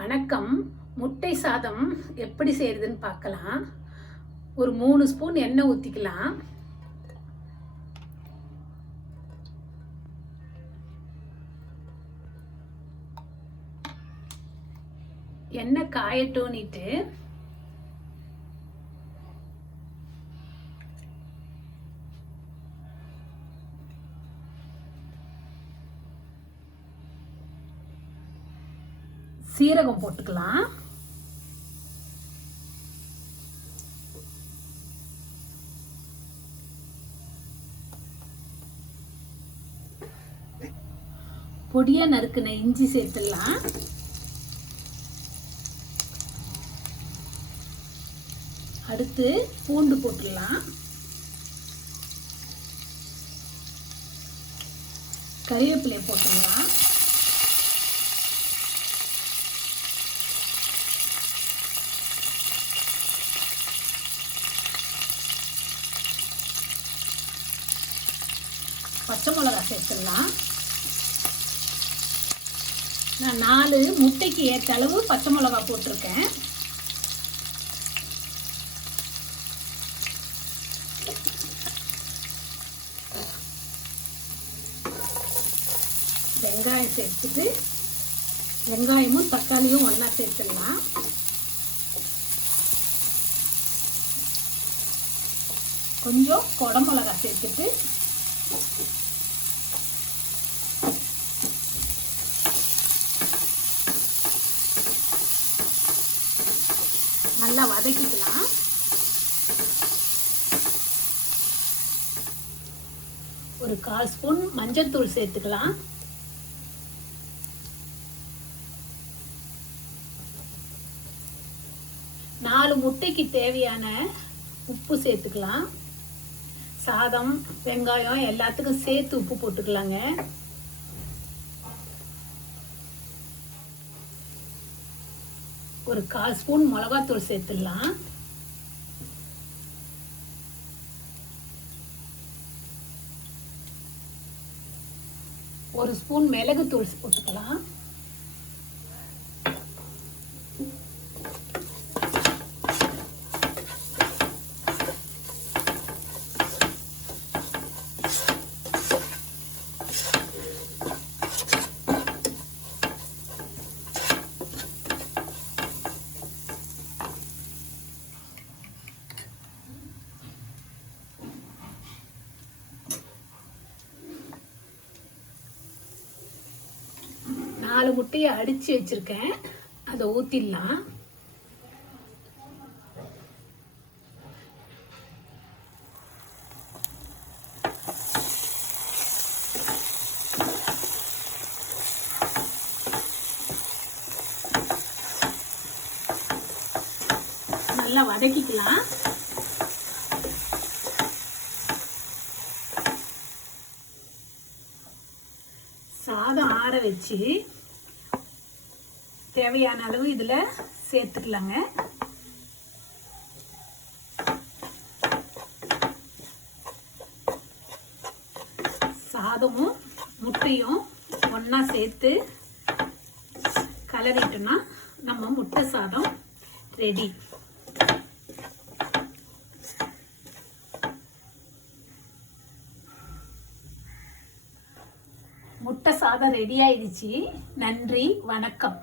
வணக்கம். முட்டை சாதம் எப்படி செய்யறதுன்னு பார்க்கலாம். ஒரு 3 ஸ்பூன் எண்ணெய் ஊற்றிக்கலாம். எண்ணெய் காயட்டோன்னிட்டு சீரகம் போட்டுக்கலாம். பொடியா நறுக்குன இஞ்சி சேர்த்துடலாம். அடுத்து பூண்டு போட்டுடலாம். கறிவேப்பிலையை போட்டுடலாம். பச்சை மிளகாய் சேர்த்துடலாம். நான் 4 முட்டைக்கு ஏற்ற அளவு பச்சை மிளகாய் போட்டிருக்கேன். வெங்காயம் சேர்த்துட்டு வெங்காயமும் தக்காளியும் ஒன்றா சேர்த்துடலாம். கொஞ்சம் குடமிளகாய் சேர்த்துட்டு நல்லா வதக்கிக்கலாம். ஒரு 1/4 ஸ்பூன் மஞ்சள் தூள் சேர்த்துக்கலாம். நாலு முட்டைக்கு தேவையான உப்பு சேர்த்துக்கலாம். சாதம் வெங்காயம் எல்லாத்துக்கும் சேர்த்து உப்பு போட்டுக்கலாங்க. ஒரு 1/4 ஸ்பூன் மிளகாத்தூள் சேர்த்துடலாம். ஒரு ஸ்பூன் மிளகுத்தூள் போட்டுக்கலாம். நாலு முட்டையை அடிச்சு வச்சிருக்கேன், அதை ஊத்திடலாம். நல்லா வதக்கிக்கலாம். சாதம் ஆற வச்சு தேவையான அளவு இதில் சேர்த்துக்கலாங்க. சாதமும் முட்டையும் ஒன்றா சேர்த்து கலரிட்டோம்னா நம்ம முட்டை சாதம் ரெடி. முட்டை சாதம் ரெடி ஆயிடுச்சு. நன்றி, வணக்கம்.